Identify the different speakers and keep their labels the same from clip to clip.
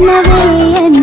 Speaker 1: कृष्णवेयन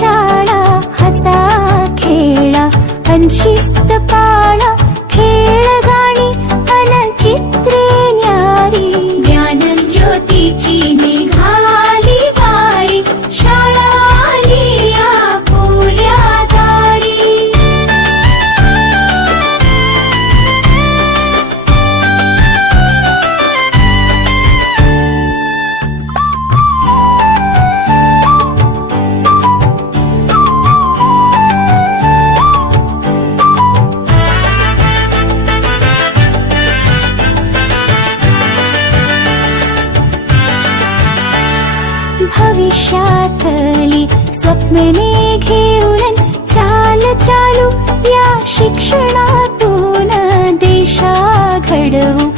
Speaker 1: शाळा हसा खेळा शिस्त पा शातली स्वप्ने घेऊन चाल चालू या शिक्षणातून देशा घडवू